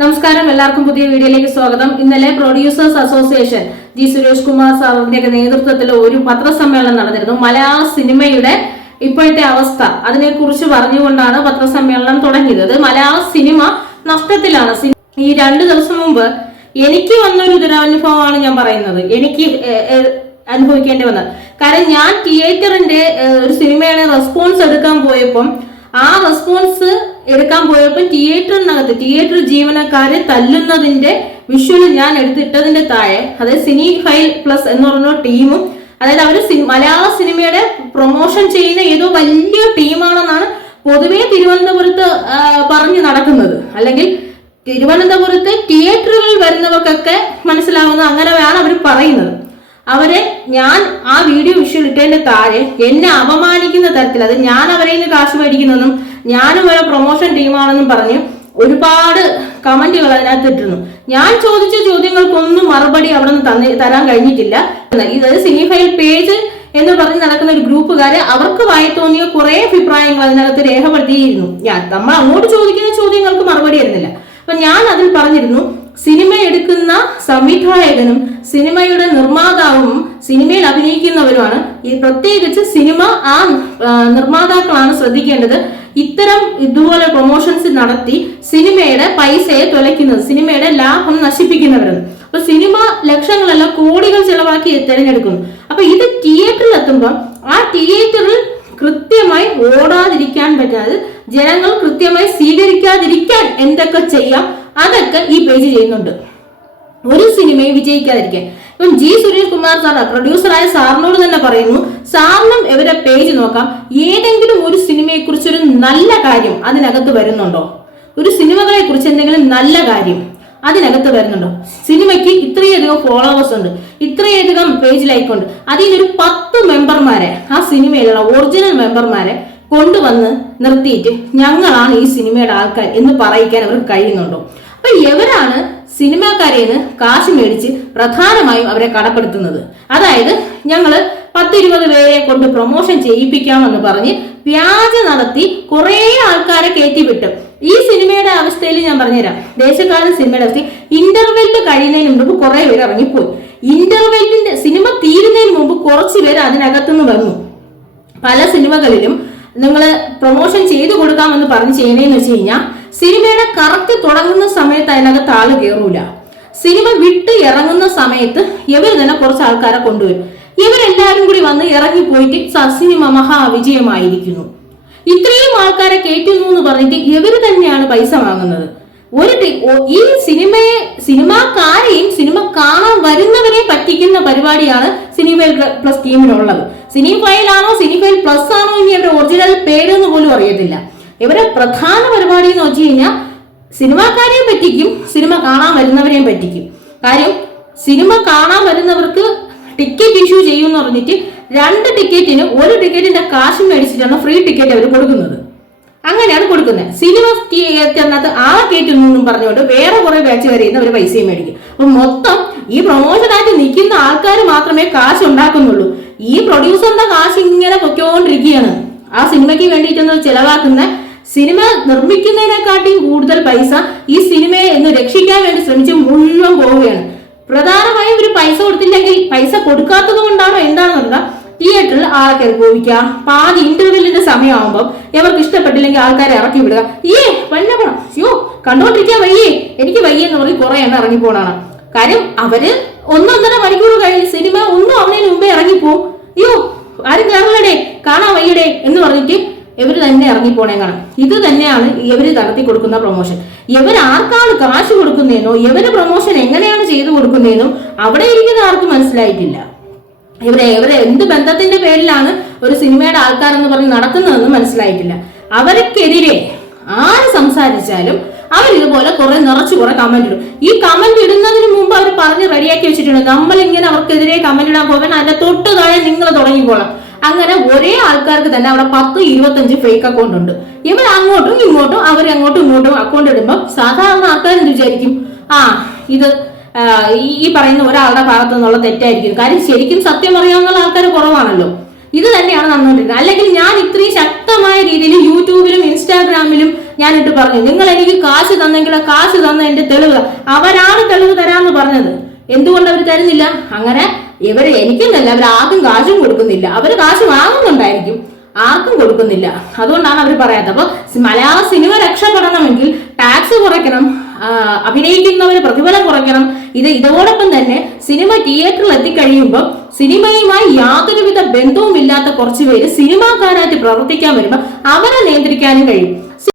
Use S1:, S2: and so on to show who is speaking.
S1: നമസ്കാരം. എല്ലാവർക്കും പുതിയ വീഡിയോയിലേക്ക് സ്വാഗതം. ഇന്നലെ producers association G Suresh Kumar സാറിന്റെ നേതൃത്വത്തിൽ ഒരു പത്രസമ്മേളനം നടന്നിരുന്നു. മലയാള സിനിമയുടെ ഇപ്പോഴത്തെ അവസ്ഥ അതിനെക്കുറിച്ച് പറഞ്ഞുകൊണ്ടാണ് പത്രസമ്മേളനം തുടങ്ങിയത്. മലയാള സിനിമ നഷ്ടത്തിലാണ്. ഈ രണ്ട് ദിവസം മുമ്പ് എനിക്ക് വന്നൊരു ദുരനുഭവമാണ് ഞാൻ പറയുന്നത്. എനിക്ക് അനുഭവിക്കേണ്ടി വന്നത്. കാരണം ഞാൻ തിയേറ്ററിന്റെ ഒരു സിനിമയുടെ റെസ്പോൺസ് എടുക്കാൻ പോയപ്പം ആ റെസ്പോൺസ് എടുക്കാൻ പോയപ്പോൾ തിയേറ്ററിനകത്ത് തിയേറ്റർ ജീവനക്കാരെ തല്ലുന്നതിന്റെ വിഷ്വൽ ഞാൻ എടുത്തിട്ടതിന്റെ താഴെ അതായത് സിനി ഫൈൽ പ്ലസ് എന്ന് പറഞ്ഞ ടീമും അതായത് അവർ മലയാള സിനിമയുടെ പ്രൊമോഷൻ ചെയ്യുന്ന ഏതോ വലിയ ടീമാണെന്നാണ് പൊതുവേ തിരുവനന്തപുരത്ത് പറഞ്ഞു നടക്കുന്നത്. അല്ലെങ്കിൽ തിരുവനന്തപുരത്ത് തിയേറ്ററുകളിൽ വരുന്നവർക്കൊക്കെ മനസ്സിലാവുന്ന അങ്ങനെയാണ് അവർ പറയുന്നത്. അവരെ ഞാൻ ആ വീഡിയോ വിഷ്വൽ ഇട്ടതിന്റെ താഴെ എന്നെ അപമാനിക്കുന്ന തരത്തിൽ അത് ഞാൻ അവരെ കാശ് മേടിക്കുന്നതെന്നും ഞാനും ഒരു പ്രൊമോഷൻ ടീമാണെന്നും പറഞ്ഞ് ഒരുപാട് കമന്റുകൾ അതിനകത്ത് ഇട്ടിരുന്നു. ഞാൻ ചോദിച്ച ചോദ്യങ്ങൾക്കൊന്നും മറുപടി അവിടെ നിന്ന് തരാൻ കഴിഞ്ഞിട്ടില്ല. ഇത് സിനിഫൈൽ പേജ് എന്ന് പറഞ്ഞ് നടക്കുന്ന ഒരു ഗ്രൂപ്പുകാര് അവർക്ക് വായി തോന്നിയ കുറെ അഭിപ്രായങ്ങൾ അതിനകത്ത് രേഖപ്പെടുത്തിയിരുന്നു. ഞാൻ നമ്മൾ അങ്ങോട്ട് ചോദിക്കുന്ന ചോദ്യങ്ങൾക്ക് മറുപടി ആയിരുന്നില്ല അപ്പൊ ഞാൻ അതിൽ പറഞ്ഞിരുന്നു സിനിമ എടുക്കുന്ന സംവിധായകനും സിനിമയുടെ നിർമ്മാതാവും സിനിമയിൽ അഭിനയിക്കുന്നവരുമാണ്. ഈ പ്രത്യേകിച്ച് സിനിമ ആ നിർമ്മാതാക്കളാണ് ശ്രദ്ധിക്കേണ്ടത്. ഇത്തരം ഇതുപോലെ പ്രൊമോഷൻസ് നടത്തി സിനിമയുടെ പൈസയെ തുലയ്ക്കുന്നത് സിനിമയുടെ ലാഭം നശിപ്പിക്കുന്നവരും അപ്പൊ സിനിമ ലക്ഷങ്ങളല്ല കോടികൾ ചെലവാക്കി തിരഞ്ഞെടുക്കുന്നു. അപ്പൊ ഇത് തിയേറ്ററിൽ എത്തുമ്പോൾ ആ തിയേറ്ററിൽ കൃത്യമായി ഓടാതിരിക്കാൻ പറ്റാതെ ജനങ്ങൾ കൃത്യമായി സ്വീകരിക്കാതിരിക്കാൻ എന്തൊക്കെ ചെയ്യാം അതൊക്കെ ഈ പേജ് ചെയ്യുന്നുണ്ട്. ഒരു സിനിമയും വിജയിക്കാതിരിക്കാൻ. ഇപ്പം ജി സുരേഷ് കുമാർ സാർ പ്രൊഡ്യൂസറായ സാറിനോട് തന്നെ പറയുന്നു സാറിനും ഇവരെ പേജ് നോക്കാം. ഏതെങ്കിലും ഒരു സിനിമയെ കുറിച്ച് ഒരു നല്ല കാര്യം അതിനകത്ത് വരുന്നുണ്ടോ? ഒരു സിനിമകളെ കുറിച്ച് എന്തെങ്കിലും നല്ല കാര്യം അതിനകത്ത് വരുന്നുണ്ടോ? സിനിമയ്ക്ക് ഇത്രയധികം ഫോളോവേഴ്സ് ഉണ്ട് ഇത്രയധികം പേജ് ലൈക്ക് ഉണ്ട് അതിലൊരു പത്ത് മെമ്പർമാരെ ആ സിനിമയിലുള്ള ഒറിജിനൽ മെമ്പർമാരെ കൊണ്ടുവന്ന് നിർത്തിയിട്ട് ഞങ്ങളാണ് ഈ സിനിമയുടെ ആൾക്കാർ എന്ന് പറയിക്കാൻ അവർക്ക് കഴിയുന്നുണ്ടോ? അപ്പൊ എവരാണ് സിനിമാക്കാരേന്ന് കാശ് മേടിച്ച് പ്രധാനമായും അവരെ കടപ്പെടുത്തുന്നത്? അതായത് ഞങ്ങൾ പത്തിരുപത് പേരെ കൊണ്ട് പ്രൊമോഷൻ ചെയ്യിപ്പിക്കാമെന്ന് പറഞ്ഞ് വ്യാജ നടത്തി കുറെ ആൾക്കാരെ കയറ്റി വിട്ടു ഈ സിനിമയുടെ അവസ്ഥയിൽ ഞാൻ പറഞ്ഞുതരാം. ദേശക്കാരൻ സിനിമയുടെ അവസ്ഥ ഇന്റർവെല്ലിൽ കഴിയുന്നതിന് മുമ്പ് കുറെ പേര് ഇറങ്ങിപ്പോയി. ഇന്റർവെല്ലിന്റെ സിനിമ തീരുന്നതിന് മുമ്പ് കുറച്ച് പേര് അതിനകത്തുനിന്ന് വന്നു. പല സിനിമകളിലും നിങ്ങൾ പ്രൊമോഷൻ ചെയ്തു കൊടുക്കാമെന്ന് പറഞ്ഞ് ചെയ്യണേന്ന് വെച്ച് കഴിഞ്ഞാൽ സിനിമയുടെ കറക്റ്റ് തുടങ്ങുന്ന സമയത്ത് അതിനകത്ത് ആൾ കയറൂല സിനിമ വിട്ട് ഇറങ്ങുന്ന സമയത്ത് ഇവർ തന്നെ കുറച്ച് ആൾക്കാരെ കൊണ്ടുവരും. ഇവരെല്ലാവരും കൂടി വന്ന് ഇറങ്ങി പോയിട്ട് സിനിമ മഹാവിജയമായിരിക്കുന്നു. ഇത്രയും ആൾക്കാരെ കയറ്റുന്നു എന്ന് പറഞ്ഞിട്ട് ഇവർ തന്നെയാണ് പൈസ വാങ്ങുന്നത്. ഒരു ഈ സിനിമയെ സിനിമാക്കാരെയും സിനിമ കാണാൻ വരുന്നവരെ പറ്റിക്കുന്ന പരിപാടിയാണ് സിനിമയിൽ പ്ലസ് ടീമിനുള്ളത് ആണോ സിനിഫൈൽ പ്ലസ് ആണോ ഇനി അവരുടെ ഒറിജിനൽ പേരെന്ന് പോലും അറിയത്തില്ല. ഇവരെ പ്രധാന പരിപാടി എന്ന് വെച്ച് കഴിഞ്ഞാൽ സിനിമാക്കാരെയും പറ്റിക്കും സിനിമ കാണാൻ വരുന്നവരെയും പറ്റിക്കും. കാര്യം സിനിമ കാണാൻ വരുന്നവർക്ക് ടിക്കറ്റ് ഇഷ്യൂ ചെയ്യുമെന്ന് പറഞ്ഞിട്ട് രണ്ട് ടിക്കറ്റിന് ഒരു ടിക്കറ്റിന്റെ കാശ് മേടിച്ചിട്ടാണ് ഫ്രീ ടിക്കറ്റ് അവർ കൊടുക്കുന്നത്. അങ്ങനെയാണ് കൊടുക്കുന്നത്. സിനിമ ചെന്നത് ആളെ കയറ്റുന്നു പറഞ്ഞുകൊണ്ട് വേറെ കുറെ ബാച്ച് കയറിയുന്ന ഒരു പൈസയും മേടിക്കും. അപ്പൊ മൊത്തം ഈ പ്രൊമോഷനായിട്ട് നിൽക്കുന്ന ആൾക്കാർ മാത്രമേ കാശ് ഉണ്ടാക്കുന്നുള്ളൂ. ഈ പ്രൊഡ്യൂസറിന്റെ കാശ് ഇങ്ങനെ പൊക്കോണ്ടിരിക്കുകയാണ് ആ സിനിമയ്ക്ക് വേണ്ടിയിട്ടൊന്ന് ചെലവാക്കുന്ന സിനിമ നിർമ്മിക്കുന്നതിനെക്കാട്ടിയും കൂടുതൽ പൈസ ഈ സിനിമയെ എന്ന് രക്ഷിക്കാൻ വേണ്ടി ശ്രമിച്ച് മുഴുവൻ പോവുകയാണ് പ്രധാനമായും ഒരു പൈസ കൊടുത്തില്ലെങ്കിൽ പൈസ കൊടുക്കാത്തത് കൊണ്ടാണോ എന്താണെന്നുള്ള തിയേറ്ററിൽ ആളെ കയറി പാതി ഇന്റർവെല്ലിന്റെ സമയമാകുമ്പോൾ ഇവർക്ക് ഇഷ്ടപ്പെട്ടില്ലെങ്കിൽ ആൾക്കാരെ ഇറക്കി വിടുക. ഈ വല്ലപ്പോണം യോ കണ്ടോണ്ടിരിക്കാൻ വയ്യേ. എനിക്ക് വയ്യെന്ന് പറഞ്ഞ് കുറെ എണ്ണം ഇറങ്ങിപ്പോണാണ് കാര്യം അവർ ഒന്നൊന്നര മണിക്കൂർ കഴിഞ്ഞ് സിനിമ ഒന്നും ആവുന്നതിന് മുമ്പേ ഇറങ്ങിപ്പോവും അയ്യോ ആരും കയറലടേ കാണാൻ വയ്യടേ എന്ന് പറഞ്ഞിട്ട് ഇവർ തന്നെ ഇറങ്ങിപ്പോണേ കാണാം. ഇത് തന്നെയാണ് ഇവർ നടത്തി കൊടുക്കുന്ന പ്രൊമോഷൻ ഇവർ ആർക്കാണ് കാശ് കൊടുക്കുന്നതെന്നോ ഇവർ പ്രൊമോഷൻ എങ്ങനെയാണ് ചെയ്തു കൊടുക്കുന്നതെന്നും അവിടെ ഇരിക്കുന്ന ആർക്കും മനസ്സിലായിട്ടില്ല. ഇവരെ ഇവരെ എന്ത് ബന്ധത്തിന്റെ പേരിലാണ് ഒരു സിനിമയുടെ ആൾക്കാരെന്ന് പറഞ്ഞ് നടക്കുന്നതെന്ന് മനസ്സിലായിട്ടില്ല. അവർക്കെതിരെ ആര് സംസാരിച്ചാലും അവർ ഇതുപോലെ കുറെ നിറച്ചു കുറെ കമന്റ് ഇടും. ഈ കമന്റ് ഇടുന്നതിന് മുമ്പ് അവർ പറഞ്ഞ് റെഡിയാക്കി വെച്ചിട്ടുണ്ട്. നമ്മൾ ഇങ്ങനെ അവർക്കെതിരെ കമന്റ് ഇടാൻ പോകാൻ അതിന്റെ തൊട്ട് താഴെ നിങ്ങൾ തുടങ്ങിക്കോളാം. അങ്ങനെ ഒരേ ആൾക്കാർക്ക് തന്നെ അവിടെ പത്ത് ഇരുപത്തഞ്ച് ഫേക്ക് അക്കൗണ്ട് ഉണ്ട്. ഇവർ അങ്ങോട്ടും ഇങ്ങോട്ടും അവർ അങ്ങോട്ടും ഇങ്ങോട്ടും അക്കൗണ്ട് ഇടുമ്പോൾ സാധാരണ ആൾക്കാർ എന്ത് വിചാരിക്കും? ആ ഇത് ഈ പറയുന്ന ഒരാളുടെ ഭാഗത്തു നിന്നുള്ള തെറ്റായിരിക്കും. കാര്യം ശരിക്കും സത്യം അറിയാവുന്ന ആൾക്കാർ കുറവാണല്ലോ. ഇത് തന്നെയാണ് നടന്നുകൊണ്ടിരിക്കുന്നത് അല്ലെങ്കിൽ ഞാൻ ഇത്രയും ശക്തമായ രീതിയിൽ യൂട്യൂബിലും ഇൻസ്റ്റാഗ്രാമിലും ഞാൻ ഇട്ട് പറഞ്ഞു നിങ്ങൾ എനിക്ക് കാശ് തന്നെങ്കിൽ കാശ് തന്ന എന്റെ തെളിവ് അവരാണ് തെളിവ് തരാന്ന് പറഞ്ഞത്. എന്തുകൊണ്ട് അവർ തരുന്നില്ല? അങ്ങനെ ഇവർ എനിക്കെന്നല്ല അവർ ആർക്കും കാശും കൊടുക്കുന്നില്ല. അവർ കാശ് വാങ്ങുന്നുണ്ടായിരിക്കും. ആർക്കും കൊടുക്കുന്നില്ല. അതുകൊണ്ടാണ് അവർ പറയാത്തത്. അപ്പൊ മലയാള സിനിമ രക്ഷപ്പെടണമെങ്കിൽ ടാക്സ് കുറയ്ക്കണം അഭിനയിക്കുന്നവർ പ്രതിഫലം കുറയ്ക്കണം. ഇത് ഇതോടൊപ്പം തന്നെ സിനിമ തിയേറ്ററിൽ എത്തിക്കഴിയുമ്പോൾ സിനിമയുമായി യാതൊരുവിധ ബന്ധവുമില്ലാത്ത കുറച്ച് പേര് സിനിമാക്കാരായിട്ട് പ്രവർത്തിക്കാൻ വരുമ്പോൾ അവരെ നിയന്ത്രിക്കാനും കഴിയും.